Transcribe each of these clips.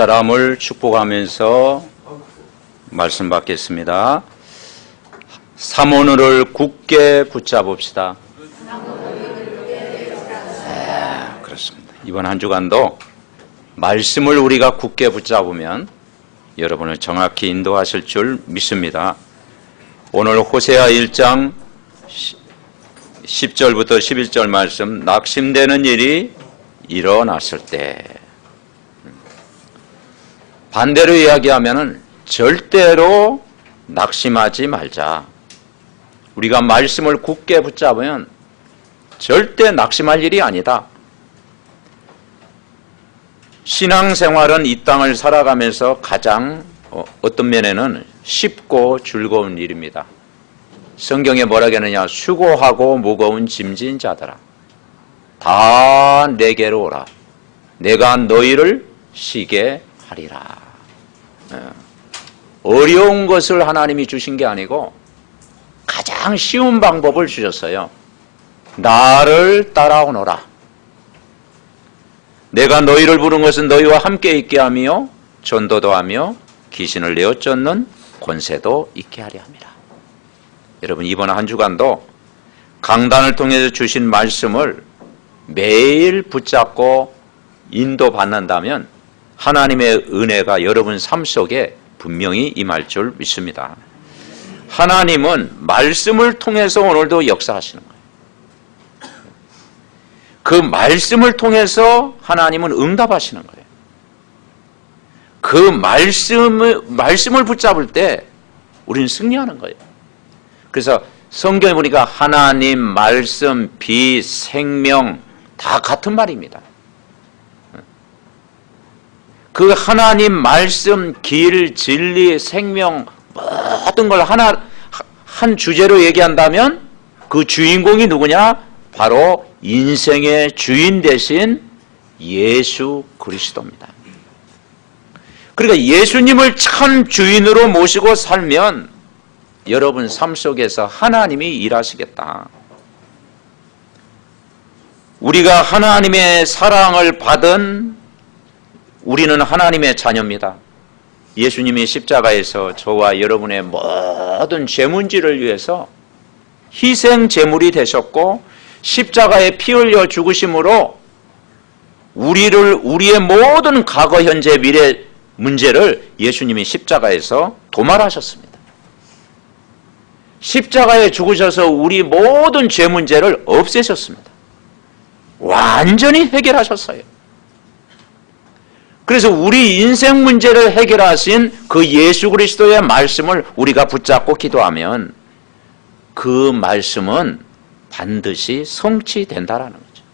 사람을 축복하면서 말씀 받겠습니다. 사모늘을 굳게 붙잡읍시다. 네, 그렇습니다. 이번 한 주간도 말씀을 우리가 굳게 붙잡으면 여러분을 정확히 인도하실 줄 믿습니다. 오늘 호세아 1장 10절부터 11절 말씀, 낙심되는 일이 일어났을 때, 반대로 이야기하면 절대로 낙심하지 말자. 우리가 말씀을 굳게 붙잡으면 절대 낙심할 일이 아니다. 신앙생활은 이 땅을 살아가면서 가장 어떤 면에는 쉽고 즐거운 일입니다. 성경에 뭐라 하느냐, 수고하고 무거운 짐진 자들아 다 내게로 오라, 내가 너희를 쉬게 하리라. 어려운 것을 하나님이 주신 게 아니고 가장 쉬운 방법을 주셨어요. 나를 따라오너라. 내가 너희를 부른 것은 너희와 함께 있게 하며 전도도 하며 귀신을 내어 쫓는 권세도 있게 하려 함이라. 여러분, 이번 한 주간도 강단을 통해서 주신 말씀을 매일 붙잡고 인도받는다면 하나님의 은혜가 여러분 삶 속에 분명히 임할 줄 믿습니다. 하나님은 말씀을 통해서 오늘도 역사하시는 거예요. 그 말씀을 통해서 하나님은 응답하시는 거예요. 그 말씀을 붙잡을 때 우리는 승리하는 거예요. 그래서 성경에 보니까 하나님, 말씀, 비, 생명 다 같은 말입니다. 그 하나님, 말씀, 길, 진리, 생명 모든 걸 한 주제로 얘기한다면 그 주인공이 누구냐? 바로 인생의 주인 대신 예수 그리스도입니다. 그러니까 예수님을 참 주인으로 모시고 살면 여러분 삶 속에서 하나님이 일하시겠다. 우리가 하나님의 사랑을 받은 우리는 하나님의 자녀입니다. 예수님이 십자가에서 저와 여러분의 모든 죄 문제를 위해서 희생 제물이 되셨고 십자가에 피 흘려 죽으심으로 우리의 모든 과거, 현재, 미래 문제를 예수님이 십자가에서 도말하셨습니다. 십자가에 죽으셔서 우리 모든 죄 문제를 없애셨습니다. 완전히 해결하셨어요. 그래서 우리 인생 문제를 해결하신 그 예수 그리스도의 말씀을 우리가 붙잡고 기도하면 그 말씀은 반드시 성취된다라는 거죠.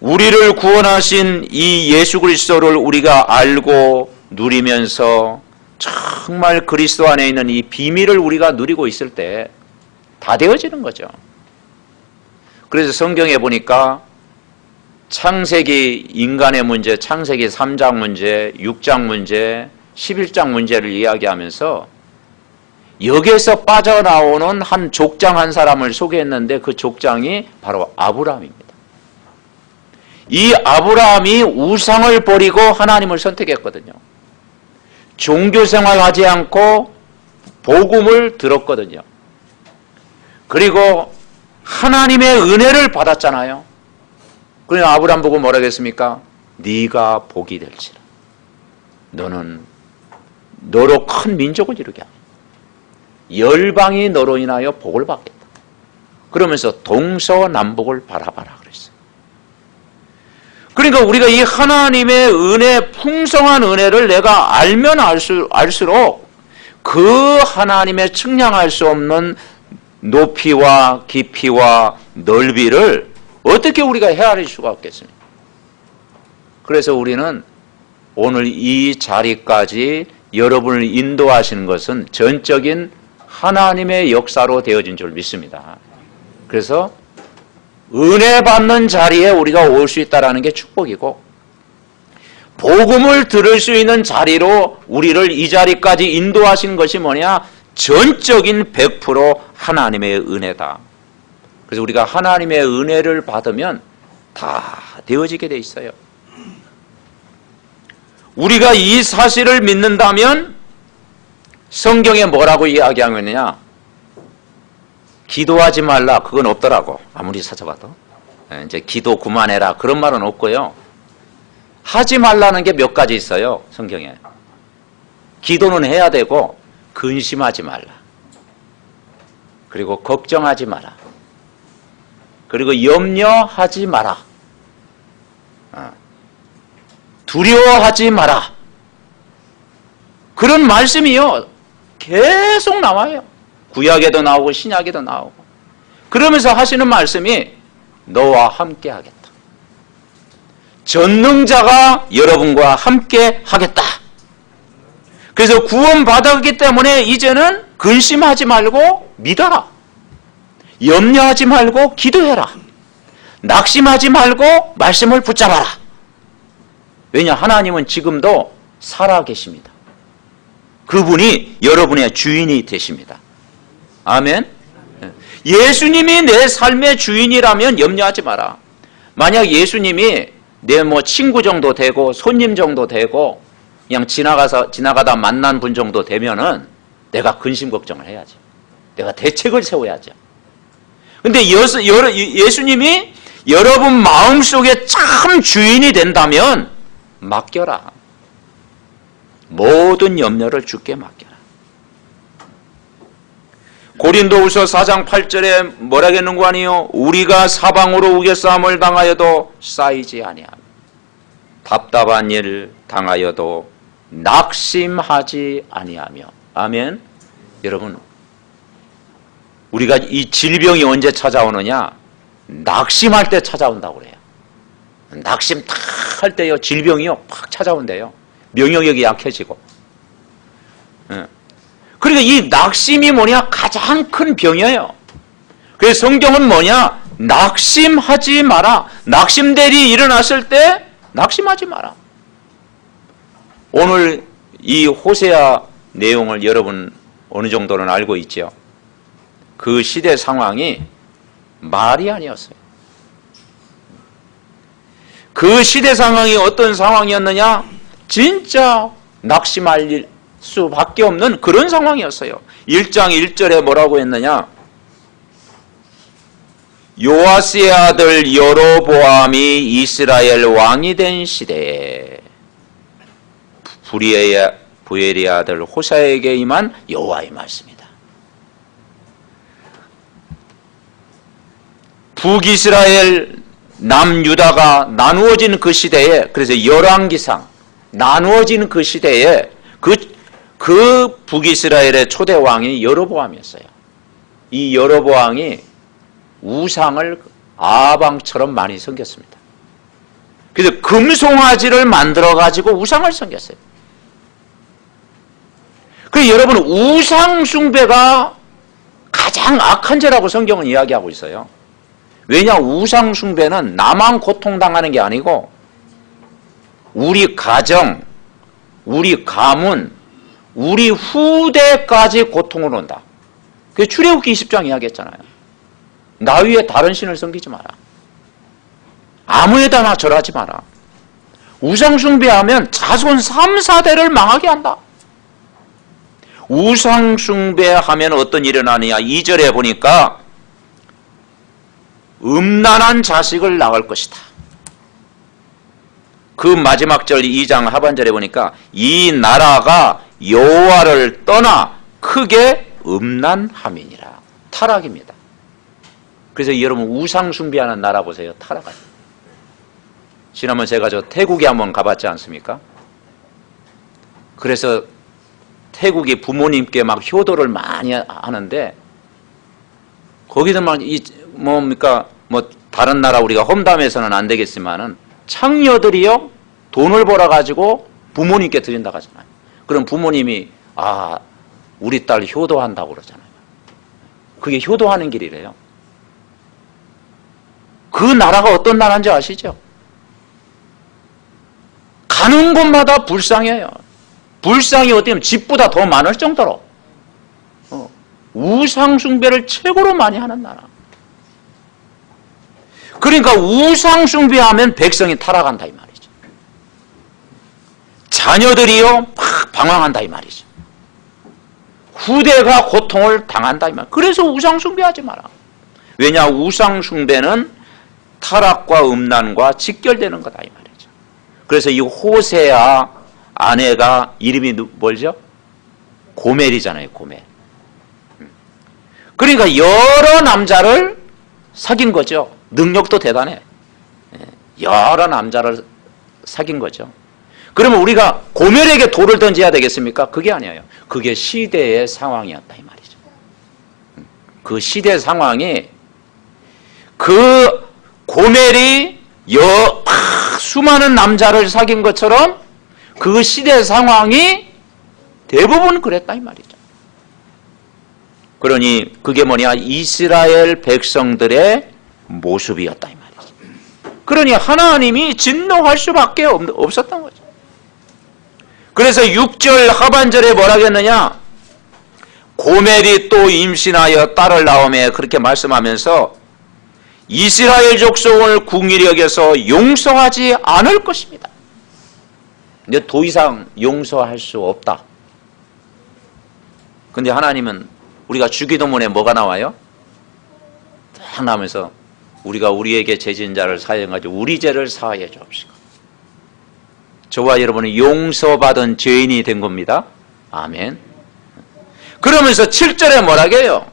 우리를 구원하신 이 예수 그리스도를 우리가 알고 누리면서 정말 그리스도 안에 있는 이 비밀을 우리가 누리고 있을 때 다 되어지는 거죠. 그래서 성경에 보니까 창세기 인간의 문제, 창세기 3장 문제, 6장 문제, 11장 문제를 이야기하면서 여기에서 빠져나오는 한 족장 한 사람을 소개했는데 그 족장이 바로 아브라함입니다. 이 아브라함이 우상을 버리고 하나님을 선택했거든요. 종교생활하지 않고 복음을 들었거든요. 그리고 하나님의 은혜를 받았잖아요. 그래서 아브라함 보고 뭐라고 했습니까? 네가 복이 될지라. 너는 너로 큰 민족을 이루게 하라. 열방이 너로 인하여 복을 받겠다. 그러면서 동서남북을 바라봐라 그랬어요. 그러니까 우리가 이 하나님의 은혜, 풍성한 은혜를 내가 알면 알수록 그 하나님의 측량할 수 없는 높이와 깊이와 넓이를 어떻게 우리가 헤아릴 수가 없겠습니까? 그래서 우리는 오늘 이 자리까지 여러분을 인도하시는 것은 전적인 하나님의 역사로 되어진 줄 믿습니다. 그래서 은혜 받는 자리에 우리가 올 수 있다는 게 축복이고, 복음을 들을 수 있는 자리로 우리를 이 자리까지 인도하신 것이 뭐냐? 전적인 100% 하나님의 은혜다. 그래서 우리가 하나님의 은혜를 받으면 다 되어지게 돼 있어요. 우리가 이 사실을 믿는다면 성경에 뭐라고 이야기하고 있느냐? 기도하지 말라, 그건 없더라고. 아무리 찾아봐도. 이제 기도 그만해라, 그런 말은 없고요. 하지 말라는 게 몇 가지 있어요, 성경에. 기도는 해야 되고, 근심하지 말라. 그리고 걱정하지 마라. 그리고 염려하지 마라. 두려워하지 마라. 그런 말씀이요, 계속 나와요. 구약에도 나오고 신약에도 나오고. 그러면서 하시는 말씀이 너와 함께 하겠다. 전능자가 여러분과 함께 하겠다. 그래서 구원받았기 때문에 이제는 근심하지 말고 믿어라. 염려하지 말고 기도해라. 낙심하지 말고 말씀을 붙잡아라. 왜냐? 하나님은 지금도 살아 계십니다. 그분이 여러분의 주인이 되십니다. 아멘. 예수님이 내 삶의 주인이라면 염려하지 마라. 만약 예수님이 내 친구 정도 되고 손님 정도 되고 그냥 지나가다 만난 분 정도 되면은 내가 근심 걱정을 해야지. 내가 대책을 세워야죠. 근데 예수님이 여러분 마음속에 참 주인이 된다면 맡겨라. 모든 염려를 주께 맡겨라. 고린도후서 4장 8절에 뭐라겠는 거 아니요? 우리가 사방으로 우겨싸움을 당하여도 쌓이지 아니하며 답답한 일 당하여도 낙심하지 아니하며. 아멘. 여러분, 우리가 이 질병이 언제 찾아오느냐? 낙심할 때 찾아온다고 그래요. 낙심 탁 할 때요, 질병이요 팍 찾아온대요. 면역력이 약해지고. 그러니까 이 낙심이 뭐냐? 가장 큰 병이에요. 그래서 성경은 뭐냐? 낙심하지 마라. 낙심될 일이 일어났을 때 낙심하지 마라. 오늘 이 호세아 내용을 여러분 어느 정도는 알고 있죠? 그 시대 상황이 말이 아니었어요. 그 시대 상황이 어떤 상황이었느냐? 진짜 낙심할 수밖에 없는 그런 상황이었어요. 1장 1절에 뭐라고 했느냐? 요아스의 아들 여로보암이 이스라엘 왕이 된 시대에 부엘의 아들 호사에게 임한 여호와의 말씀이다. 북이스라엘 남유다가 나누어진 그 시대에, 그래서 열왕기상 나누어진 그 시대에 그 북이스라엘의 초대 왕이 여로보암이었어요. 이 여로보암이 우상을 아방처럼 많이 섬겼습니다. 그래서 금송아지를 만들어 가지고 우상을 섬겼어요. 그래서 여러분, 우상 숭배가 가장 악한 죄라고 성경은 이야기하고 있어요. 왜냐? 우상 숭배는 나만 고통당하는 게 아니고 우리 가정, 우리 가문, 우리 후대까지 고통을 온다. 그게 출애굽기 20장 이야기했잖아요. 나 위에 다른 신을 섬기지 마라. 아무에다나 절하지 마라. 우상 숭배하면 자손 3, 4대를 망하게 한다. 우상 숭배하면 어떤 일이 일어나느냐? 2절에 보니까 음란한 자식을 낳을 것이다. 그 마지막 절 2장 하반절에 보니까 이 나라가 여호와를 떠나 크게 음란함이니라. 타락입니다. 그래서 여러분, 우상 숭배하는 나라 보세요. 타락하죠. 지난번 제가 태국에 한번 가봤지 않습니까? 그래서 태국이 부모님께 막 효도를 많이 하는데 거기도 막 다른 나라 우리가 험담해서는 안 되겠지만은 창녀들이요 돈을 벌어 가지고 부모님께 드린다고 하잖아요. 그럼 부모님이 우리 딸 효도한다고 그러잖아요. 그게 효도하는 길이래요. 그 나라가 어떤 나라인지 아시죠? 가는 곳마다 불상이에요. 불상이 어떻게 집보다 더 많을 정도로 우상 숭배를 최고로 많이 하는 나라. 그러니까 우상 숭배하면 백성이 타락한다 이 말이죠. 자녀들이요 막 방황한다 이 말이죠. 후대가 고통을 당한다 이 말. 그래서 우상 숭배하지 마라. 왜냐 우상 숭배는 타락과 음란과 직결되는 거다 이 말이죠. 그래서 이 호세아 아내가 이름이 뭐죠? 고멜이잖아요. 고멜. 그러니까 여러 남자를 사귄 거죠. 능력도 대단해. 여러 남자를 사귄 거죠. 그러면 우리가 고멜에게 돌을 던져야 되겠습니까? 그게 아니에요. 그게 시대의 상황이었다 이 말이죠. 그 시대 상황이 그 고멜이 수많은 남자를 사귄 것처럼 그 시대 상황이 대부분 그랬다 이 말이죠. 그러니 그게 뭐냐? 이스라엘 백성들의 모습이었다 이 말이죠. 그러니 하나님이 진노할 수밖에 없었던 거죠. 그래서 6절 하반절에 뭐라 했느냐? 고멜이 또 임신하여 딸을 낳으며 그렇게 말씀하면서 이스라엘 족속을 궁일히 여겨서 용서하지 않을 것입니다. 근데 더 이상 용서할 수 없다. 근데 하나님은 우리가 주기도문에 뭐가 나와요? 딱 나오면서 우리가 우리에게 죄진 자를 사하여가지고 우리 죄를 사하여 주옵시고. 저와 여러분은 용서받은 죄인이 된 겁니다. 아멘. 그러면서 7절에 뭐라고 해요?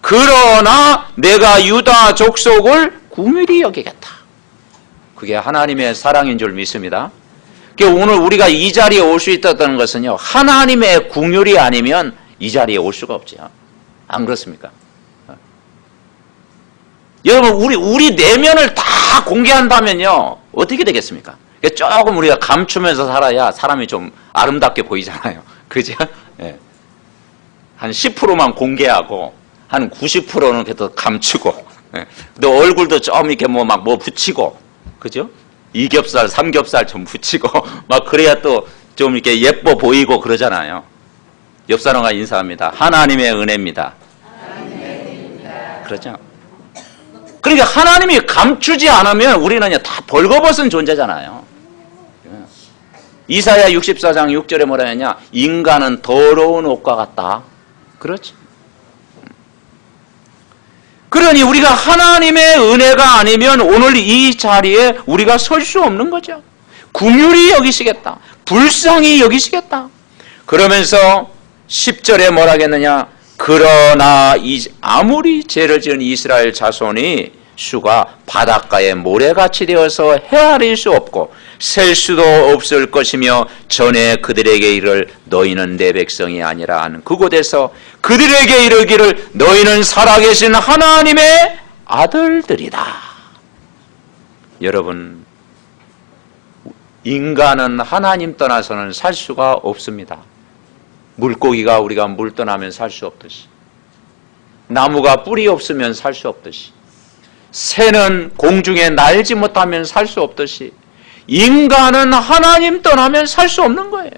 그러나 내가 유다 족속을 긍휼히 여기겠다. 그게 하나님의 사랑인 줄 믿습니다. 오늘 우리가 이 자리에 올 수 있었다는 것은요, 하나님의 긍휼이 아니면 이 자리에 올 수가 없죠. 안 그렇습니까? 여러분 우리 내면을 다 공개한다면요 어떻게 되겠습니까? 조금 우리가 감추면서 살아야 사람이 좀 아름답게 보이잖아요. 그죠? 예. 한 10%만 공개하고 한 90%는 그래도 감추고, 예. 또 얼굴도 좀 이렇게 뭐 붙이고, 그죠? 이겹살, 삼겹살 좀 붙이고 막 그래야 또 좀 이렇게 예뻐 보이고 그러잖아요. 옆 사람과 인사합니다. 하나님의 은혜입니다. 그렇죠? 그러니까 하나님이 감추지 않으면 우리는 다 벌거벗은 존재잖아요. 이사야 64장 6절에 뭐라 했냐? 인간은 더러운 옷과 같다. 그렇죠? 그러니 우리가 하나님의 은혜가 아니면 오늘 이 자리에 우리가 설 수 없는 거죠. 긍휼히 여기시겠다. 불쌍히 여기시겠다. 그러면서 10절에 뭐라 하겠느냐? 그러나 아무리 죄를 지은 이스라엘 자손이 수가 바닷가의 모래같이 되어서 헤아릴 수 없고 셀 수도 없을 것이며 전에 그들에게 이를 너희는 내 백성이 아니라 한 그곳에서 그들에게 이르기를 너희는 살아계신 하나님의 아들들이다. 여러분, 인간은 하나님 떠나서는 살 수가 없습니다. 물고기가 우리가 물 떠나면 살 수 없듯이, 나무가 뿌리 없으면 살 수 없듯이, 새는 공중에 날지 못하면 살 수 없듯이 인간은 하나님 떠나면 살 수 없는 거예요.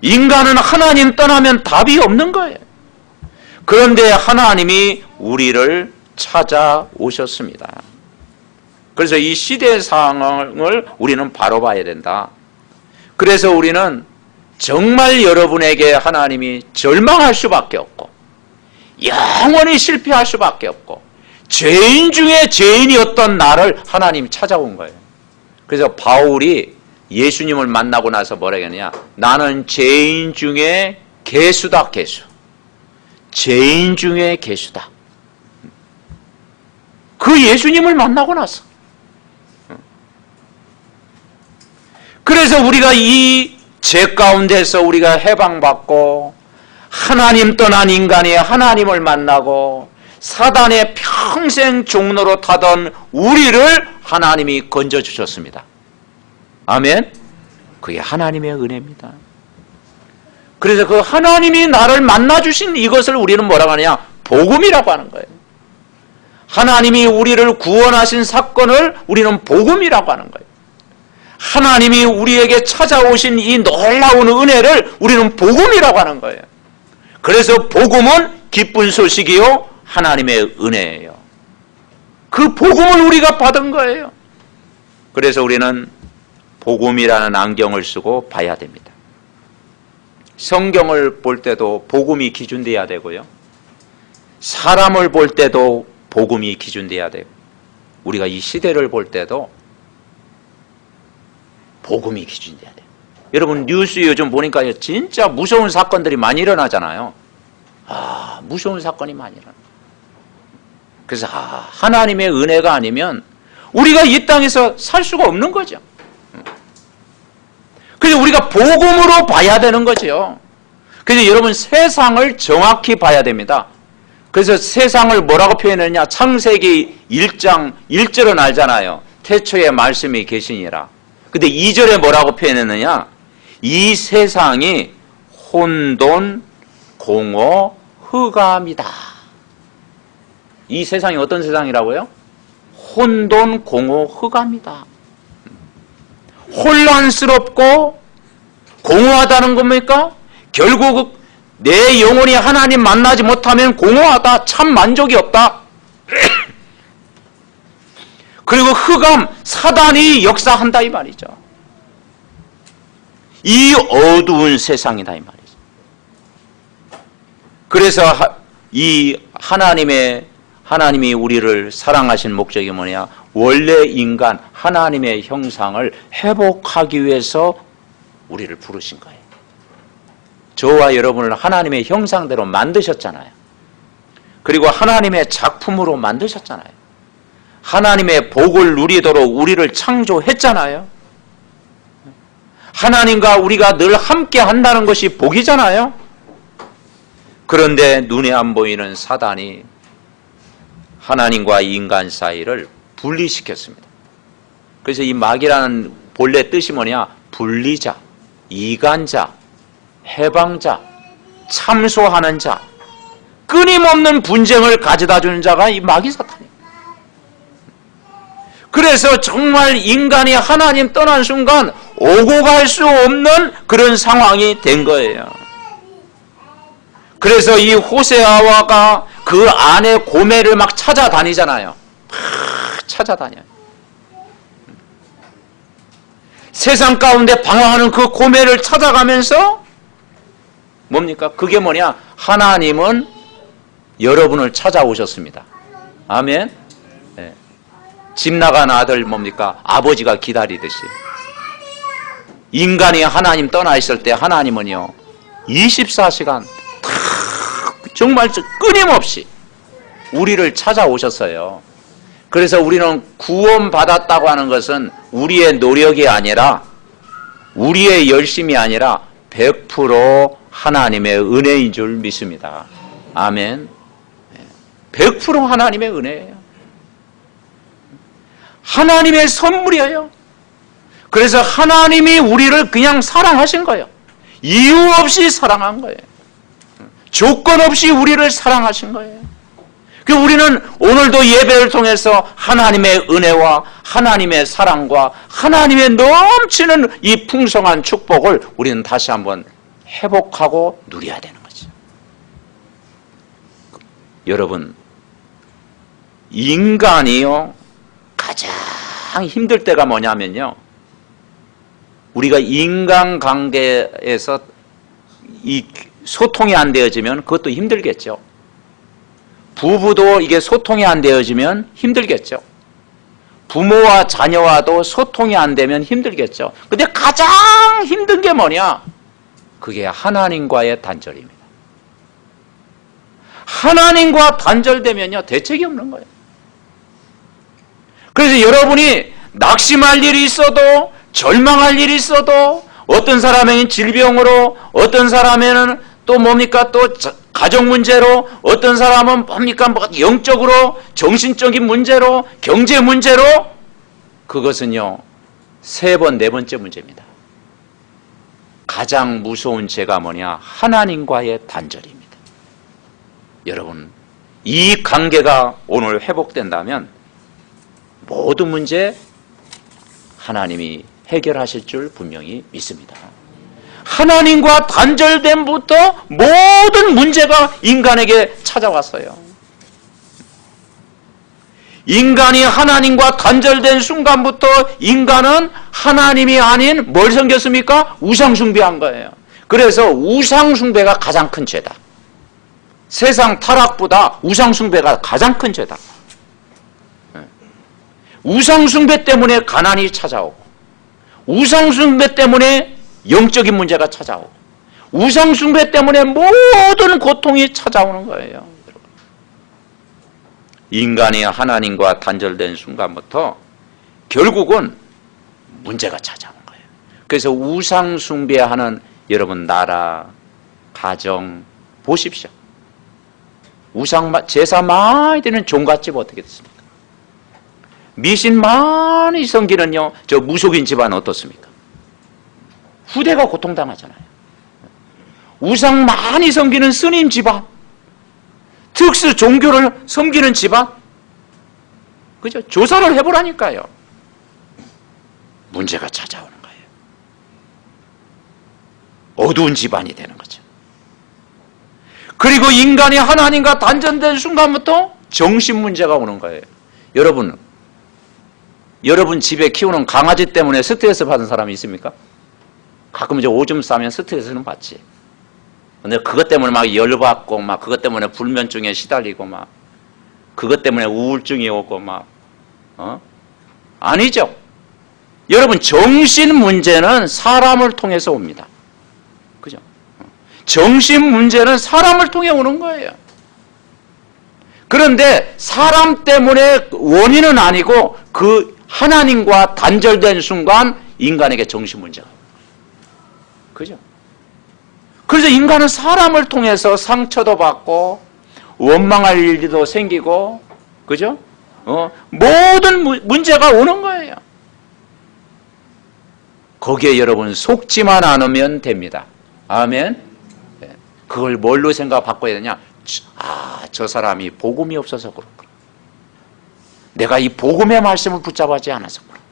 인간은 하나님 떠나면 답이 없는 거예요. 그런데 하나님이 우리를 찾아오셨습니다. 그래서 이 시대 상황을 우리는 바로 봐야 된다. 그래서 우리는 정말 여러분에게 하나님이 절망할 수밖에 없고 영원히 실패할 수밖에 없고 죄인 중에 죄인이었던 나를 하나님이 찾아온 거예요. 그래서 바울이 예수님을 만나고 나서 뭐라 했느냐? 나는 죄인 중에 괴수다, 괴수. 죄인 중에 괴수다. 그 예수님을 만나고 나서. 그래서 우리가 이 죄 가운데서 우리가 해방받고 하나님 떠난 인간이 하나님을 만나고 사단의 평생 종로로 타던 우리를 하나님이 건져주셨습니다. 아멘? 그게 하나님의 은혜입니다. 그래서 그 하나님이 나를 만나주신 이것을 우리는 뭐라고 하느냐? 복음이라고 하는 거예요. 하나님이 우리를 구원하신 사건을 우리는 복음이라고 하는 거예요. 하나님이 우리에게 찾아오신 이 놀라운 은혜를 우리는 복음이라고 하는 거예요. 그래서 복음은 기쁜 소식이요 하나님의 은혜예요. 그 복음을 우리가 받은 거예요. 그래서 우리는 복음이라는 안경을 쓰고 봐야 됩니다. 성경을 볼 때도 복음이 기준돼야 되고요. 사람을 볼 때도 복음이 기준돼야 되고, 우리가 이 시대를 볼 때도 복음이 기준돼야 돼요. 여러분 뉴스 요즘 보니까 진짜 무서운 사건들이 많이 일어나잖아요. 무서운 사건이 많이 일어나. 그래서 하나님의 은혜가 아니면 우리가 이 땅에서 살 수가 없는 거죠. 그래서 우리가 복음으로 봐야 되는 거죠. 그래서 여러분 세상을 정확히 봐야 됩니다. 그래서 세상을 뭐라고 표현했냐? 창세기 1장 1절은 알잖아요. 태초에 말씀이 계시니라. 근데 2절에 뭐라고 표현했느냐? 이 세상이 혼돈, 공허, 흑암이다. 이 세상이 어떤 세상이라고요? 혼돈, 공허, 흑암이다. 혼란스럽고 공허하다는 겁니까? 결국 내 영혼이 하나님 만나지 못하면 공허하다. 참 만족이 없다. 그리고 흑암, 사단이 역사한다 이 말이죠. 이 어두운 세상이다 이 말이죠. 그래서 이 하나님이 우리를 사랑하신 목적이 뭐냐? 원래 인간 하나님의 형상을 회복하기 위해서 우리를 부르신 거예요. 저와 여러분을 하나님의 형상대로 만드셨잖아요. 그리고 하나님의 작품으로 만드셨잖아요. 하나님의 복을 누리도록 우리를 창조했잖아요. 하나님과 우리가 늘 함께 한다는 것이 복이잖아요. 그런데 눈에 안 보이는 사단이 하나님과 인간 사이를 분리시켰습니다. 그래서 이 마귀라는 본래 뜻이 뭐냐? 분리자, 이간자, 해방자, 참소하는 자, 끊임없는 분쟁을 가져다 주는 자가 이 마귀 사탄이에요. 그래서 정말 인간이 하나님 떠난 순간 오고 갈 수 없는 그런 상황이 된 거예요. 그래서 이 호세아가 그 아내 고멜을 막 찾아다니잖아요. 찾아다녀요. 세상 가운데 방황하는 그 고멜을 찾아가면서 뭡니까? 그게 뭐냐? 하나님은 여러분을 찾아오셨습니다. 아멘. 네. 집 나간 아들 뭡니까? 아버지가 기다리듯이. 인간이 하나님 떠나 있을 때 하나님은요 24시간 정말 끊임없이 우리를 찾아오셨어요. 그래서 우리는 구원받았다고 하는 것은 우리의 노력이 아니라 우리의 열심이 아니라 100% 하나님의 은혜인 줄 믿습니다. 아멘. 100% 하나님의 은혜예요. 하나님의 선물이에요. 그래서 하나님이 우리를 그냥 사랑하신 거예요. 이유 없이 사랑한 거예요. 조건 없이 우리를 사랑하신 거예요. 그래서 우리는 오늘도 예배를 통해서 하나님의 은혜와 하나님의 사랑과 하나님의 넘치는 이 풍성한 축복을 우리는 다시 한번 회복하고 누려야 되는 거죠. 여러분, 인간이요 가장 힘들 때가 뭐냐면요, 우리가 인간관계에서 이 소통이 안 되어지면 그것도 힘들겠죠. 부부도 이게 소통이 안 되어지면 힘들겠죠. 부모와 자녀와도 소통이 안 되면 힘들겠죠. 근데 가장 힘든 게 뭐냐? 그게 하나님과의 단절입니다. 하나님과 단절되면요 대책이 없는 거예요. 그래서 여러분이 낙심할 일이 있어도, 절망할 일이 있어도, 어떤 사람에게는 질병으로, 어떤 사람에는 또 뭡니까 또 가정 문제로, 어떤 사람은 뭡니까 영적으로, 정신적인 문제로, 경제 문제로, 그것은요 3번, 4번째 문제입니다. 가장 무서운 죄가 뭐냐? 하나님과의 단절입니다. 여러분, 이 관계가 오늘 회복된다면 모든 문제 하나님이 해결하실 줄 분명히 믿습니다. 하나님과 단절됨부터 모든 문제가 인간에게 찾아왔어요. 인간이 하나님과 단절된 순간부터 인간은 하나님이 아닌 뭘 섬겼습니까? 우상숭배한 거예요. 그래서 우상숭배가 가장 큰 죄다. 세상 타락보다 우상숭배가 가장 큰 죄다. 우상숭배 때문에 가난이 찾아오고, 우상숭배 때문에 영적인 문제가 찾아오고, 우상숭배 때문에 모든 고통이 찾아오는 거예요. 인간이 하나님과 단절된 순간부터 결국은 문제가 찾아오는 거예요. 그래서 우상숭배하는 여러분 나라, 가정 보십시오. 제사 많이 드는 종갓집 어떻게 됐습니까? 미신 많이 섬기는요, 저 무속인 집안 어떻습니까? 후대가 고통당하잖아요. 우상 많이 섬기는 스님 집안, 특수 종교를 섬기는 집안, 그죠? 조사를 해보라니까요. 문제가 찾아오는 거예요. 어두운 집안이 되는 거죠. 그리고 인간이 하나님과 단절된 순간부터 정신 문제가 오는 거예요. 여러분 집에 키우는 강아지 때문에 스트레스 받은 사람이 있습니까? 가끔 이제 오줌 싸면 스트레스는 받지. 근데 그것 때문에 막 열받고, 막 그것 때문에 불면증에 시달리고, 막 그것 때문에 우울증이 오고, 아니죠. 여러분, 정신 문제는 사람을 통해서 옵니다. 그죠? 정신 문제는 사람을 통해 오는 거예요. 그런데 사람 때문에 원인은 아니고 그 하나님과 단절된 순간 인간에게 정신 문제가 옵니다. 그죠? 그래서 인간은 사람을 통해서 상처도 받고 원망할 일도 생기고, 그죠? 모든 문제가 오는 거예요. 거기에 여러분 속지만 않으면 됩니다. 아멘. 그걸 뭘로 생각 바꿔야 되냐? 저 사람이 복음이 없어서 그렇구나. 내가 이 복음의 말씀을 붙잡지 않아서 그렇구나.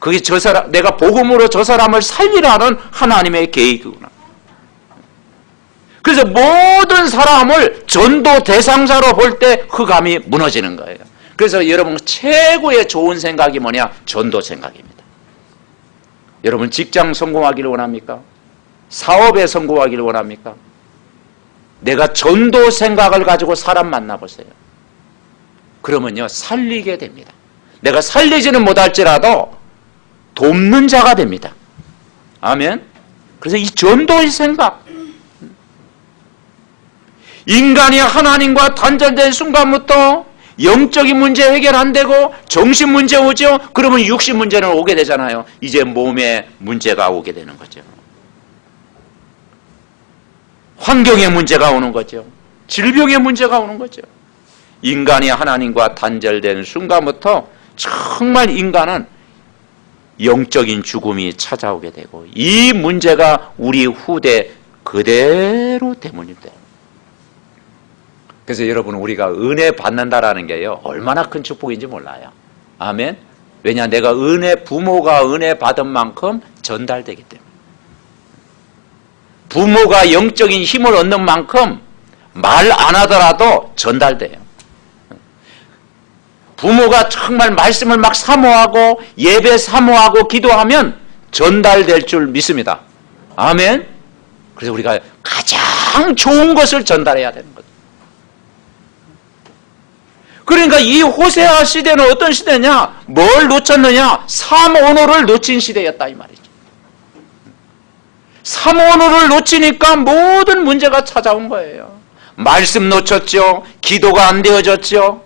그게 내가 복음으로 저 사람을 살리라는 하나님의 계획이구나. 그래서 모든 사람을 전도 대상자로 볼 때 흑암이 무너지는 거예요. 그래서 여러분 최고의 좋은 생각이 뭐냐? 전도 생각입니다. 여러분 직장 성공하기를 원합니까? 사업에 성공하기를 원합니까? 내가 전도 생각을 가지고 사람 만나보세요. 그러면요 살리게 됩니다. 내가 살리지는 못할지라도 돕는 자가 됩니다. 아멘. 그래서 이 전도의 생각, 인간이 하나님과 단절된 순간부터 영적인 문제 해결 안 되고 정신 문제 오죠. 그러면 육신 문제는 오게 되잖아요. 이제 몸에 문제가 오게 되는 거죠. 환경의 문제가 오는 거죠. 질병의 문제가 오는 거죠. 인간이 하나님과 단절된 순간부터 정말 인간은 영적인 죽음이 찾아오게 되고 이 문제가 우리 후대 그대로 대문입니다. 그래서 여러분 우리가 은혜 받는다라는 게요 얼마나 큰 축복인지 몰라요. 아멘. 왜냐 내가 부모가 은혜 받은 만큼 전달되기 때문에. 부모가 영적인 힘을 얻는 만큼 말 안 하더라도 전달돼요. 부모가 정말 말씀을 막 사모하고 예배 사모하고 기도하면 전달될 줄 믿습니다. 아멘. 그래서 우리가 가장 좋은 것을 전달해야 되는 거죠. 그러니까 이 호세아 시대는 어떤 시대냐? 뭘 놓쳤느냐? 삼온오를 놓친 시대였다 이 말이죠. 삼온오를 놓치니까 모든 문제가 찾아온 거예요. 말씀 놓쳤죠. 기도가 안 되어졌죠.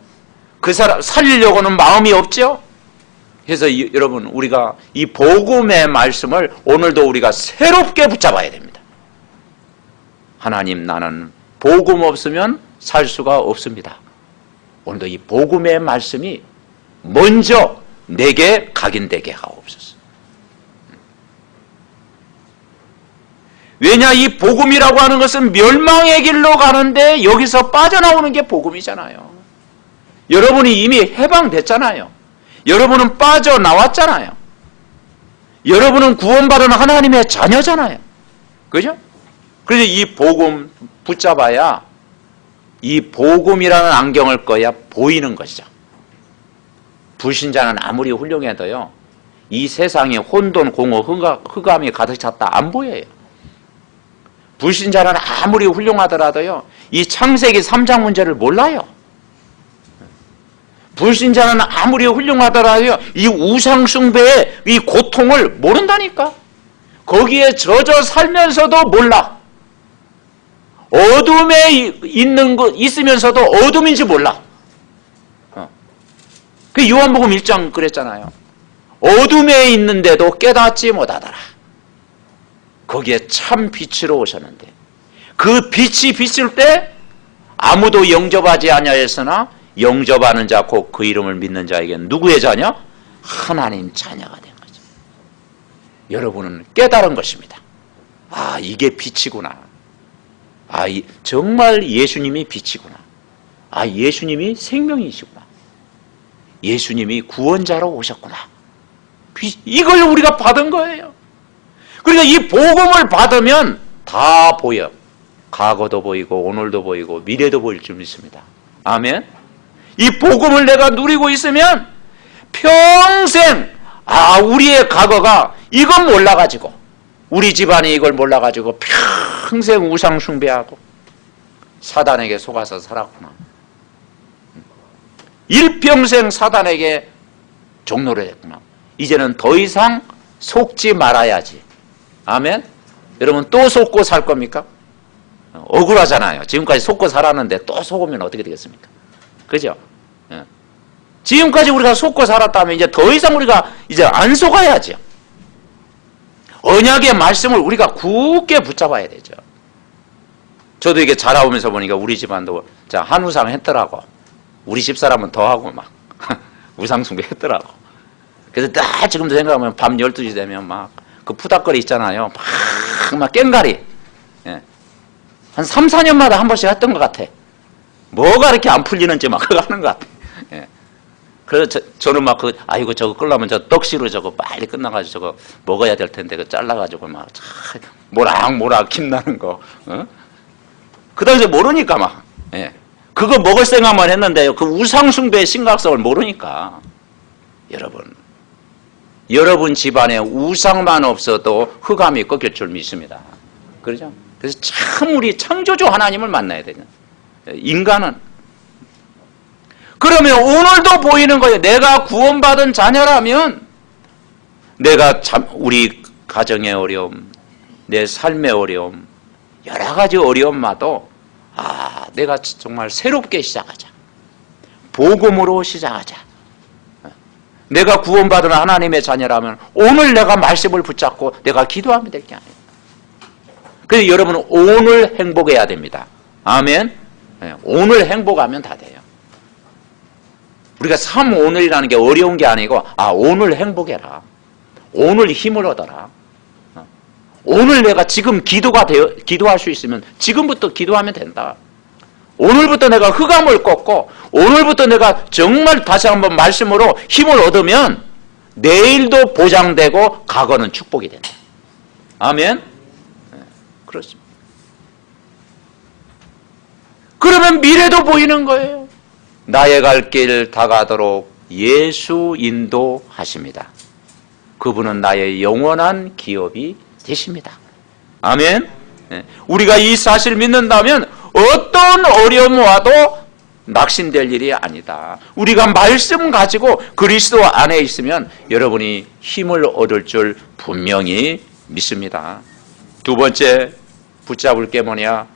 그 사람 살리려고는 마음이 없죠. 그래서 여러분 우리가 이 복음의 말씀을 오늘도 우리가 새롭게 붙잡아야 됩니다. 하나님 나는 복음 없으면 살 수가 없습니다. 오늘도 이 복음의 말씀이 먼저 내게 각인되게 하옵소서. 왜냐 이 복음이라고 하는 것은 멸망의 길로 가는데 여기서 빠져나오는 게 복음이잖아요. 여러분이 이미 해방됐잖아요. 여러분은 빠져나왔잖아요. 여러분은 구원받은 하나님의 자녀잖아요. 그죠? 그래서 이 복음 붙잡아야 이 복음이라는 안경을 꺼야 보이는 것이죠. 불신자는 아무리 훌륭해도요, 이 세상에 혼돈, 공허, 흑암이 가득 찼다 안 보여요. 불신자는 아무리 훌륭하더라도요, 이 창세기 3장 문제를 몰라요. 불신자는 아무리 훌륭하더라도요, 이 우상숭배의 이 고통을 모른다니까. 거기에 젖어 살면서도 몰라. 어둠에 있는 거 있으면서도 어둠인지 몰라. 그 요한복음 1장 그랬잖아요. 어둠에 있는데도 깨닫지 못하더라. 거기에 참 빛으로 오셨는데 그 빛이 비칠 때 아무도 영접하지 아니하였으나 영접하는 자 곧 그 이름을 믿는 자에게는 누구의 자녀? 하나님 자녀가 된 거죠. 여러분은 깨달은 것입니다. 아, 이게 빛이구나. 아, 정말 예수님이 빛이구나. 아, 예수님이 생명이시구나. 예수님이 구원자로 오셨구나. 이걸 우리가 받은 거예요. 그러니까 이 복음을 받으면 다 보여. 과거도 보이고 오늘도 보이고 미래도 보일 줄 믿습니다. 아멘. 이 복음을 내가 누리고 있으면 평생 우리의 과거가 이건 몰라가지고 우리 집안이 이걸 몰라가지고 평생 우상 숭배하고 사단에게 속아서 살았구나. 일평생 사단에게 종노를 했구나. 이제는 더 이상 속지 말아야지. 아멘. 여러분 또 속고 살 겁니까? 억울하잖아요. 지금까지 속고 살았는데 또 속으면 어떻게 되겠습니까? 그죠? 지금까지 우리가 속고 살았다면 이제 더 이상 우리가 이제 안 속아야죠. 언약의 말씀을 우리가 굳게 붙잡아야 되죠. 저도 이게 자라오면서 보니까 우리 집안도 한우상 했더라고. 우리 집사람은 더 하고 막 우상숭배 했더라고. 그래서 딱 지금도 생각하면 밤 12시 되면 막 그 푸닥거리 있잖아요. 막 깽가리. 한 3, 4년마다 한 번씩 했던 것 같아. 뭐가 이렇게 안 풀리는지 막 그거 하는 것 같아. 그래서 저는 막 아이고 저거 끌려면 저 떡시로 저거 빨리 끝나가지고 저거 먹어야 될 텐데 그 잘라가지고 막 모락모락 김나는 거. 그 당시에 모르니까 막. 그거 먹을 생각만 했는데요. 그 우상숭배의 심각성을 모르니까. 여러분 집안에 우상만 없어도 흑암이 꺾일 줄 믿습니다. 그렇죠? 그래서 참 우리 창조주 하나님을 만나야 되죠. 인간은. 그러면 오늘도 보이는 거예요. 내가 구원받은 자녀라면 내가 참 우리 가정의 어려움, 내 삶의 어려움, 여러 가지 어려움마도 내가 정말 새롭게 시작하자. 복음으로 시작하자. 내가 구원받은 하나님의 자녀라면 오늘 내가 말씀을 붙잡고 내가 기도하면 될 게 아니에요. 그래서 여러분은 오늘 행복해야 됩니다. 아멘. 오늘 행복하면 다 돼요. 우리가 오늘이라는 게 어려운 게 아니고 오늘 행복해라. 오늘 힘을 얻어라. 오늘 내가 지금 기도할 수 있으면 지금부터 기도하면 된다. 오늘부터 내가 흑암을 꺾고 오늘부터 내가 정말 다시 한번 말씀으로 힘을 얻으면 내일도 보장되고 과거는 축복이 된다. 아멘. 그렇습니다. 그러면 미래도 보이는 거예요. 나의 갈 길 다가도록 예수 인도하십니다. 그분은 나의 영원한 기업이 되십니다. 아멘. 우리가 이 사실을 믿는다면 어떤 어려움 와도 낙심될 일이 아니다. 우리가 말씀 가지고 그리스도 안에 있으면 여러분이 힘을 얻을 줄 분명히 믿습니다. 두 번째 붙잡을 게 뭐냐?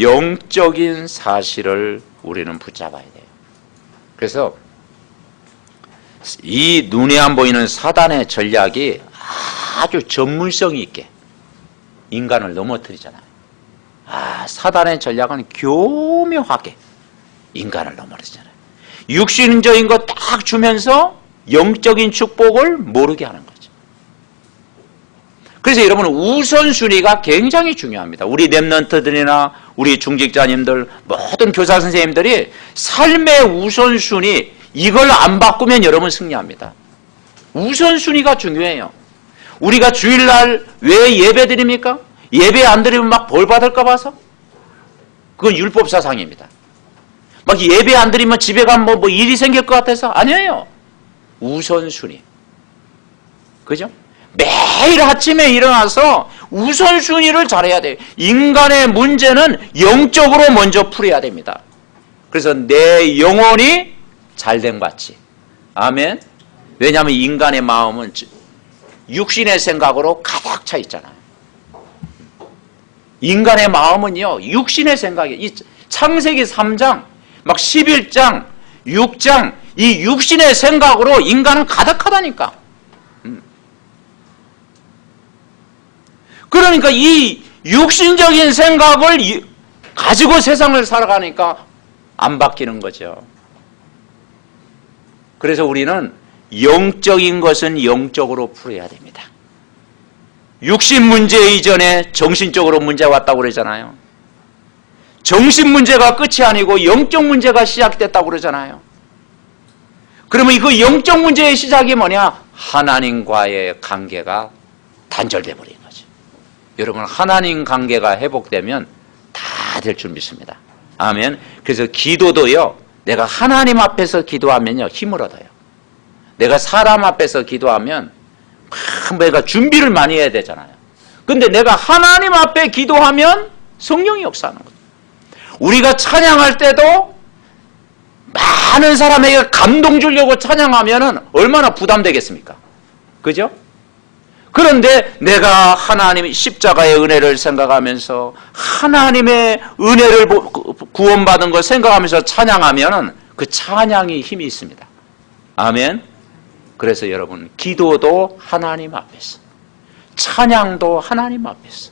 영적인 사실을 우리는 붙잡아야 돼요. 그래서 이 눈에 안 보이는 사단의 전략이 아주 전문성이 있게 인간을 넘어뜨리잖아요. 사단의 전략은 교묘하게 인간을 넘어뜨리잖아요. 육신적인 거 딱 주면서 영적인 축복을 모르게 하는 거죠. 그래서 여러분 우선순위가 굉장히 중요합니다. 우리 랩런트들이나 우리 중직자님들 모든 교사 선생님들이 삶의 우선순위 이걸 안 바꾸면 여러분 승리합니다. 우선순위가 중요해요. 우리가 주일날 왜 예배 드립니까? 예배 안 드리면 막 벌 받을까 봐서? 그건 율법사상입니다. 막 예배 안 드리면 집에 가면 뭐 일이 생길 것 같아서? 아니에요. 우선순위. 그죠? 매일 아침에 일어나서 우선순위를 잘해야 돼요. 인간의 문제는 영적으로 먼저 풀어야 됩니다. 그래서 내 영혼이 잘된 것 같지. 아멘. 왜냐하면 인간의 마음은 육신의 생각으로 가득 차 있잖아요. 인간의 마음은요, 육신의 생각이, 이 창세기 3장, 막 11장, 6장, 이 육신의 생각으로 인간은 가득하다니까. 그러니까 이 육신적인 생각을 가지고 세상을 살아가니까 안 바뀌는 거죠. 그래서 우리는 영적인 것은 영적으로 풀어야 됩니다. 육신 문제 이전에 정신적으로 문제가 왔다고 그러잖아요. 정신 문제가 끝이 아니고 영적 문제가 시작됐다고 그러잖아요. 그러면 그 영적 문제의 시작이 뭐냐? 하나님과의 관계가 단절돼 버린 거죠. 여러분, 하나님 관계가 회복되면 다 될 줄 믿습니다. 아멘. 그래서 기도도요, 내가 하나님 앞에서 기도하면요, 힘을 얻어요. 내가 사람 앞에서 기도하면 내가 준비를 많이 해야 되잖아요. 근데 내가 하나님 앞에 기도하면 성령이 역사하는 거죠. 우리가 찬양할 때도 많은 사람에게 감동 주려고 찬양하면 얼마나 부담되겠습니까? 그죠? 그런데 내가 하나님의 십자가의 은혜를 생각하면서 하나님의 은혜를 구원받은 걸 생각하면서 찬양하면 그 찬양이 힘이 있습니다. 아멘. 그래서 여러분, 기도도 하나님 앞에서, 찬양도 하나님 앞에서,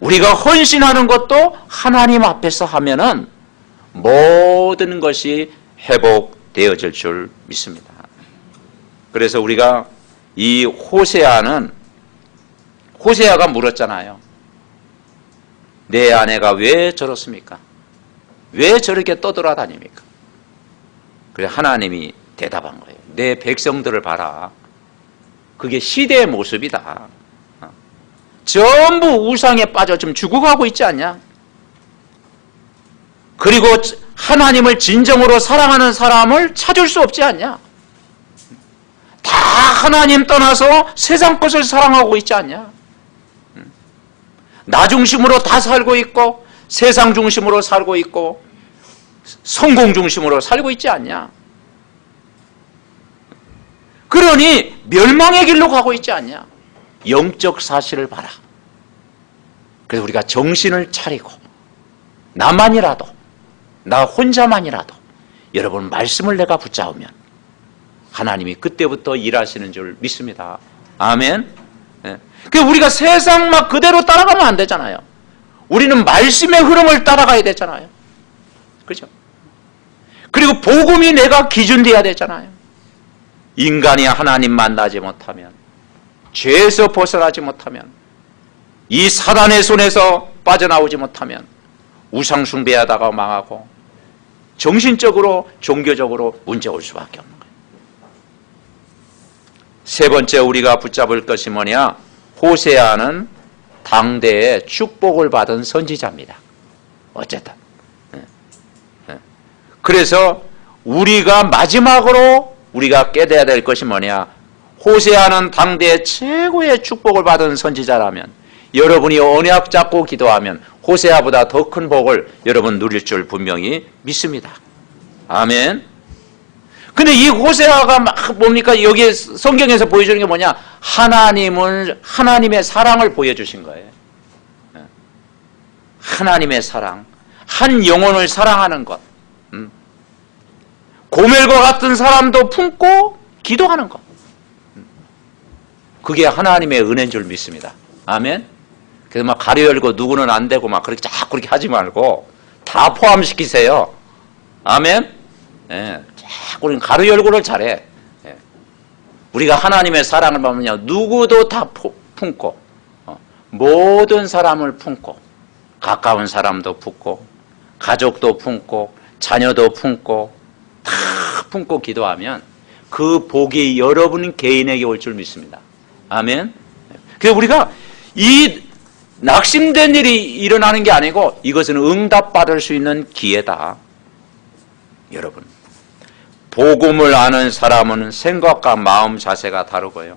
우리가 헌신하는 것도 하나님 앞에서 하면은 모든 것이 회복되어질 줄 믿습니다. 그래서 우리가 이 호세아가 물었잖아요. 내 아내가 왜 저렇습니까? 왜 저렇게 떠돌아다닙니까? 그래 하나님이 대답한 거예요. 내 백성들을 봐라. 그게 시대의 모습이다. 전부 우상에 빠져 지금 죽어가고 있지 않냐? 그리고 하나님을 진정으로 사랑하는 사람을 찾을 수 없지 않냐? 다 하나님 떠나서 세상 것을 사랑하고 있지 않냐? 나 중심으로 다 살고 있고 세상 중심으로 살고 있고 성공 중심으로 살고 있지 않냐? 그러니 멸망의 길로 가고 있지 않냐? 영적 사실을 봐라. 그래서 우리가 정신을 차리고 나만이라도, 나 혼자만이라도 여러분 말씀을 내가 붙잡으면 하나님이 그때부터 일하시는 줄 믿습니다. 아멘. 네. 우리가 세상 막 그대로 따라가면 안 되잖아요. 우리는 말씀의 흐름을 따라가야 되잖아요. 그렇죠? 그리고 복음이 내가 기준돼야 되잖아요. 인간이 하나님 만나지 못하면, 죄에서 벗어나지 못하면, 이 사단의 손에서 빠져나오지 못하면 우상 숭배하다가 망하고 정신적으로 종교적으로 문제 올 수밖에 없는 거예요. 세 번째 우리가 붙잡을 것이 뭐냐? 호세아는 당대에 축복을 받은 선지자입니다. 어쨌든. 그래서 우리가 마지막으로 우리가 깨달아야 될 것이 뭐냐? 호세아는 당대의 최고의 축복을 받은 선지자라면 여러분이 언약 잡고 기도하면 호세아보다 더 큰 복을 여러분 누릴 줄 분명히 믿습니다. 아멘. 근데 이 호세아가 막 뭡니까? 여기 성경에서 보여주는 게 뭐냐? 하나님의 사랑을 보여주신 거예요. 하나님의 사랑. 한 영혼을 사랑하는 것. 고멜과 같은 사람도 품고 기도하는 것. 그게 하나님의 은혜인 줄 믿습니다. 아멘. 그래서 막 가려 열고 누구는 안 되고 막 그렇게 자꾸 그렇게 하지 말고 다 포함시키세요. 아멘. 예, 자꾸 우리는 가려 열고를 잘해. 예. 우리가 하나님의 사랑을 받으면 누구도 다 품고 모든 사람을 품고 가까운 사람도 품고 가족도 품고 자녀도 품고 다 품고 기도하면 그 복이 여러분 개인에게 올 줄 믿습니다. 아멘. 그래서 우리가 이 낙심된 일이 일어나는 게 아니고 이것은 응답받을 수 있는 기회다. 여러분, 복음을 아는 사람은 생각과 마음 자세가 다르고요.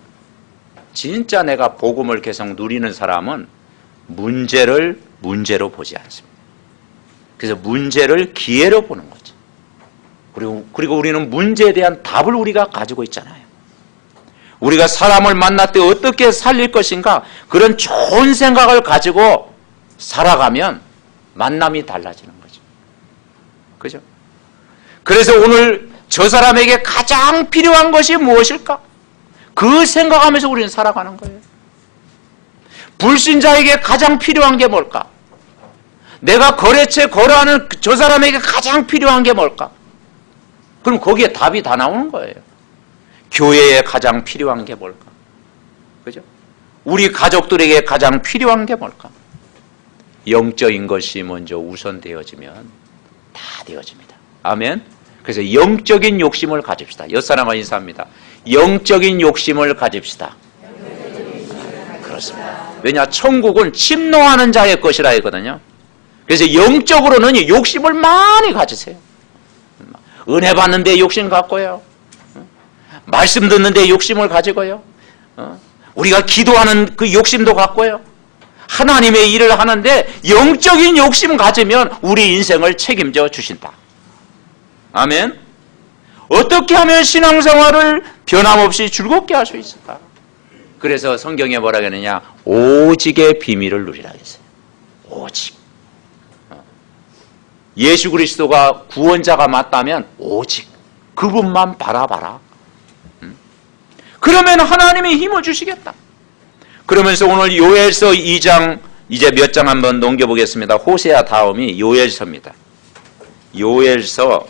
진짜 내가 복음을 계속 누리는 사람은 문제를 문제로 보지 않습니다. 그래서 문제를 기회로 보는 거죠. 그리고 우리는 문제에 대한 답을 우리가 가지고 있잖아요. 우리가 사람을 만날 때 어떻게 살릴 것인가, 그런 좋은 생각을 가지고 살아가면 만남이 달라지는 거죠. 그죠? 그래서 오늘 저 사람에게 가장 필요한 것이 무엇일까? 그 생각하면서 우리는 살아가는 거예요. 불신자에게 가장 필요한 게 뭘까? 내가 거래처에 거래하는 저 사람에게 가장 필요한 게 뭘까? 그럼 거기에 답이 다 나오는 거예요. 교회에 가장 필요한 게 뭘까? 그죠? 우리 가족들에게 가장 필요한 게 뭘까? 영적인 것이 먼저 우선되어지면 다 되어집니다. 아멘? 그래서 영적인 욕심을 가집시다. 옆사람과 인사합니다. 영적인 욕심을 가집시다. 그렇습니다. 왜냐? 천국은 침노하는 자의 것이라 했거든요. 그래서 영적으로는 욕심을 많이 가지세요. 은혜 받는데 욕심 갖고요. 말씀 듣는데 욕심을 가지고요. 우리가 기도하는 그 욕심도 갖고요. 하나님의 일을 하는데 영적인 욕심 가지면 우리 인생을 책임져 주신다. 아멘. 어떻게 하면 신앙생활을 변함없이 즐겁게 할 수 있을까? 그래서 성경에 뭐라 그러느냐? 오직의 비밀을 누리라 했어요. 오직. 예수 그리스도가 구원자가 맞다면 오직 그분만 바라봐라. 그러면 하나님이 힘을 주시겠다. 그러면서 오늘 요엘서 2장 이제 몇 장 한번 넘겨보겠습니다. 호세아 다음이 요엘서입니다. 요엘서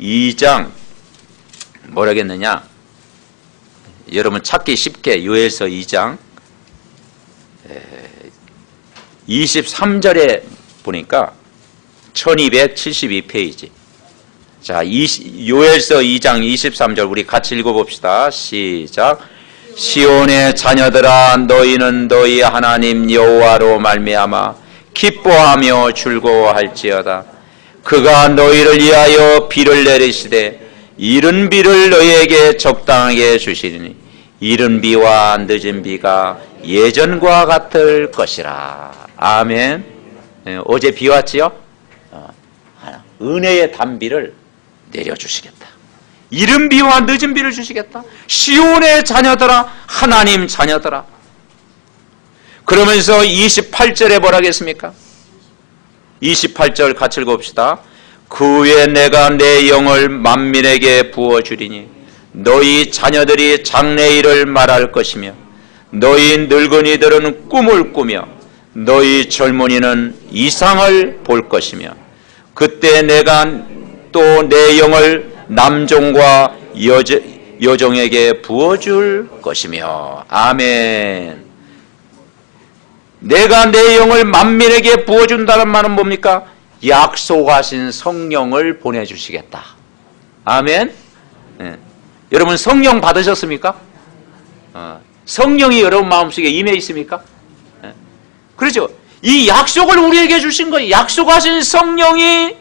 2장 뭐라겠느냐? 여러분 찾기 쉽게 요엘서 2장 23절에 보니까 1272페이지. 자, 요엘서 2장 23절 우리 같이 읽어봅시다. 시작. 시온의 자녀들아, 너희는 너희 하나님 여호와로 말미암아 기뻐하며 즐거워할지어다. 그가 너희를 위하여 비를 내리시되 이른 비를 너희에게 적당하게 주시리니 이른 비와 늦은 비가 예전과 같을 것이라. 아멘. 어제 비 왔지요? 은혜의 단비를 내려주시겠다. 이른 비와 늦은 비를 주시겠다. 시온의 자녀들아, 하나님 자녀들아. 그러면서 28절에 뭐라 하겠습니까? 28절 같이 읽어봅시다. 그 후에 내가 내 영을 만민에게 부어주리니 너희 자녀들이 장래일을 말할 것이며 너희 늙은이들은 꿈을 꾸며 너희 젊은이는 이상을 볼 것이며 그때 내가 또 내 영을 남종과 여종에게 부어줄 것이며. 아멘. 내가 내 영을 만민에게 부어준다는 말은 뭡니까? 약속하신 성령을 보내주시겠다. 아멘. 네. 여러분 성령 받으셨습니까? 성령이 여러분 마음속에 임해 있습니까? 네. 그렇죠. 이 약속을 우리에게 주신 거예요. 약속하신 성령이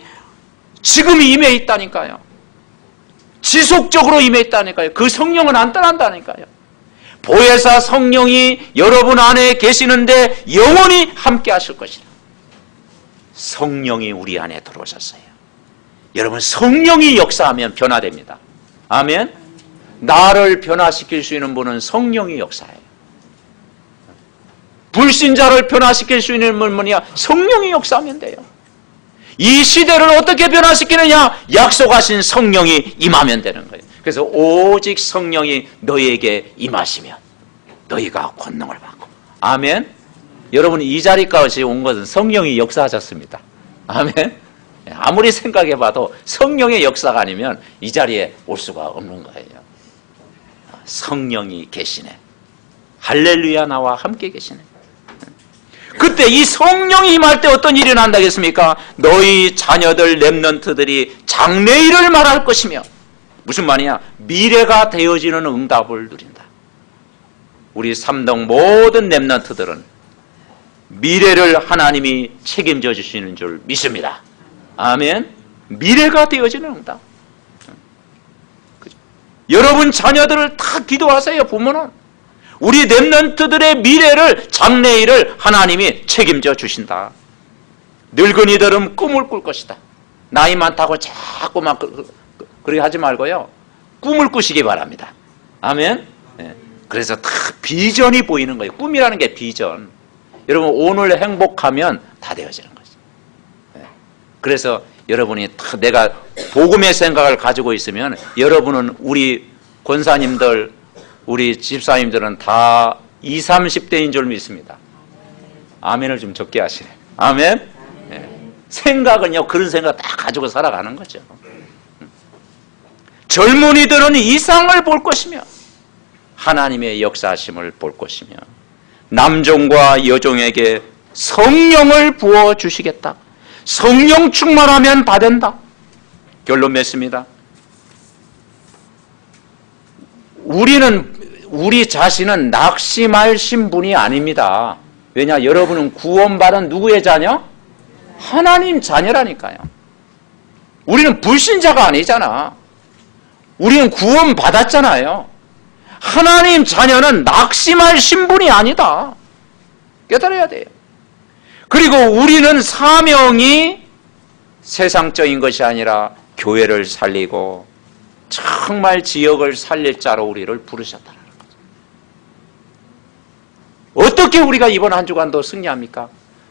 지금 임해 있다니까요. 지속적으로 임해 있다니까요. 그 성령은 안 떠난다니까요. 보혜사 성령이 여러분 안에 계시는데 영원히 함께 하실 것이라. 성령이 우리 안에 들어오셨어요. 여러분 성령이 역사하면 변화됩니다. 아멘. 나를 변화시킬 수 있는 분은 성령이 역사해요. 불신자를 변화시킬 수 있는 분은 뭐냐? 성령이 역사하면 돼요. 이 시대를 어떻게 변화시키느냐? 약속하신 성령이 임하면 되는 거예요. 그래서 오직 성령이 너희에게 임하시면 너희가 권능을 받고. 아멘. 여러분 이 자리까지 온 것은 성령이 역사하셨습니다. 아멘. 아무리 생각해봐도 성령의 역사가 아니면 이 자리에 올 수가 없는 거예요. 성령이 계시네. 할렐루야, 나와 함께 계시네. 그때 이 성령이 임할 때 어떤 일이 난다겠습니까? 너희 자녀들 렘넌트들이 장래일을 말할 것이며. 무슨 말이냐? 미래가 되어지는 응답을 누린다. 우리 삼동 모든 렘넌트들은 미래를 하나님이 책임져 주시는 줄 믿습니다. 아멘. 미래가 되어지는 응답. 여러분 자녀들을 다 기도하세요. 부모는 우리 렘넌트들의 미래를, 장래일을 하나님이 책임져 주신다. 늙은이들은 꿈을 꿀 것이다. 나이 많다고 자꾸만 그렇게 하지 말고요, 꿈을 꾸시기 바랍니다. 아멘. 그래서 다 비전이 보이는 거예요. 꿈이라는 게 비전. 여러분 오늘 행복하면 다 되어지는 거죠. 그래서 여러분이 다 내가 복음의 생각을 가지고 있으면 여러분은, 우리 권사님들, 우리 집사님들은 다 20, 30대인 줄 믿습니다. 아멘을 좀 적게 하시네. 아멘. 생각은요, 그런 생각 다 가지고 살아가는 거죠. 젊은이들은 이상을 볼 것이며 하나님의 역사하심을 볼 것이며 남종과 여종에게 성령을 부어주시겠다. 성령 충만하면 다 된다. 결론 맺습니다. 우리 자신은 낙심할 신분이 아닙니다. 왜냐? 여러분은 구원받은 누구의 자녀? 하나님 자녀라니까요. 우리는 불신자가 아니잖아. 우리는 구원받았잖아요. 하나님 자녀는 낙심할 신분이 아니다. 깨달아야 돼요. 그리고 우리는 사명이 세상적인 것이 아니라 교회를 살리고 정말 지역을 살릴 자로 우리를 부르셨다는 거죠. 어떻게 우리가 이번 한 주간도 승리합니까?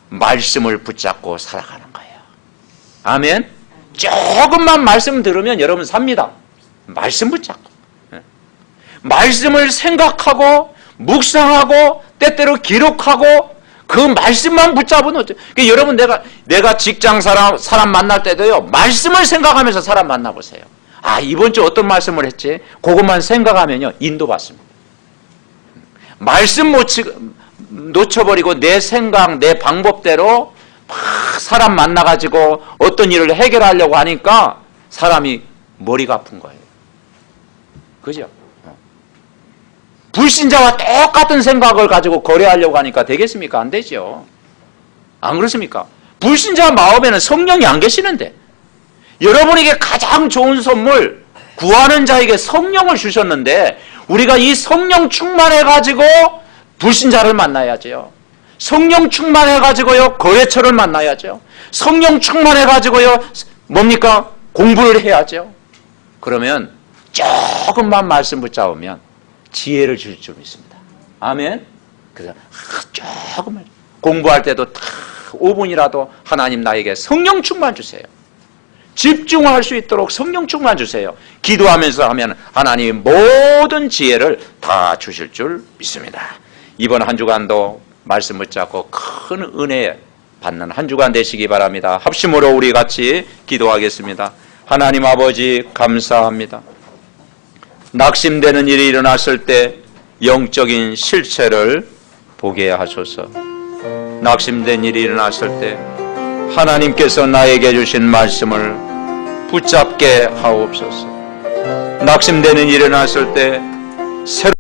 말씀을 붙잡고 살아가는 거예요. 아멘. 조금만 말씀 들으면 여러분 삽니다. 말씀 붙잡고, 말씀을 생각하고 묵상하고 때때로 기록하고 그 말씀만 붙잡으면 어때요? 그러니까 여러분 내가 직장 사람 만날 때도요, 말씀을 생각하면서 사람 만나보세요. 아, 이번 주 어떤 말씀을 했지? 그것만 생각하면요, 인도받습니다. 말씀 놓쳐버리고 내 생각, 내 방법대로 막 사람 만나가지고 어떤 일을 해결하려고 하니까 사람이 머리가 아픈 거예요. 그죠? 불신자와 똑같은 생각을 가지고 거래하려고 하니까 되겠습니까? 안 되죠. 안 그렇습니까? 불신자 마음에는 성령이 안 계시는데, 여러분에게 가장 좋은 선물, 구하는 자에게 성령을 주셨는데 우리가 이 성령 충만해가지고 불신자를 만나야죠. 성령 충만해가지고요, 거래처를 만나야죠. 성령 충만해가지고요, 뭡니까? 공부를 해야죠. 그러면 조금만 말씀 붙잡으면 지혜를 줄 줄 믿습니다. 아멘. 그래서 조금만 공부할 때도 딱 5분이라도 하나님 나에게 성령 충만 주세요. 집중할 수 있도록 성령 충만 주세요. 기도하면서 하면 하나님이 모든 지혜를 다 주실 줄 믿습니다. 이번 한 주간도 말씀 붙잡고 큰 은혜 받는 한 주간 되시기 바랍니다. 합심으로 우리 같이 기도하겠습니다. 하나님 아버지 감사합니다. 낙심되는 일이 일어났을 때 영적인 실체를 보게 하소서. 낙심된 일이 일어났을 때 하나님께서 나에게 주신 말씀을 붙잡게 하옵소서. 낙심되는 일이 일어났을 때 새로운